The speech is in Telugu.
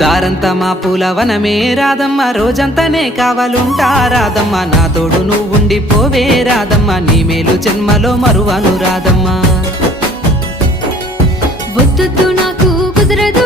దారంతా మా పూలవనమే రాదమ్మ, రోజంతానే కావాలుంటా రాదమ్మ, నా తోడు నువ్వుండి పోవే రాదమ్మ, నీ మేలు జన్మలో మరువను రాదమ్మ. వద్దు నాకు కుదరదు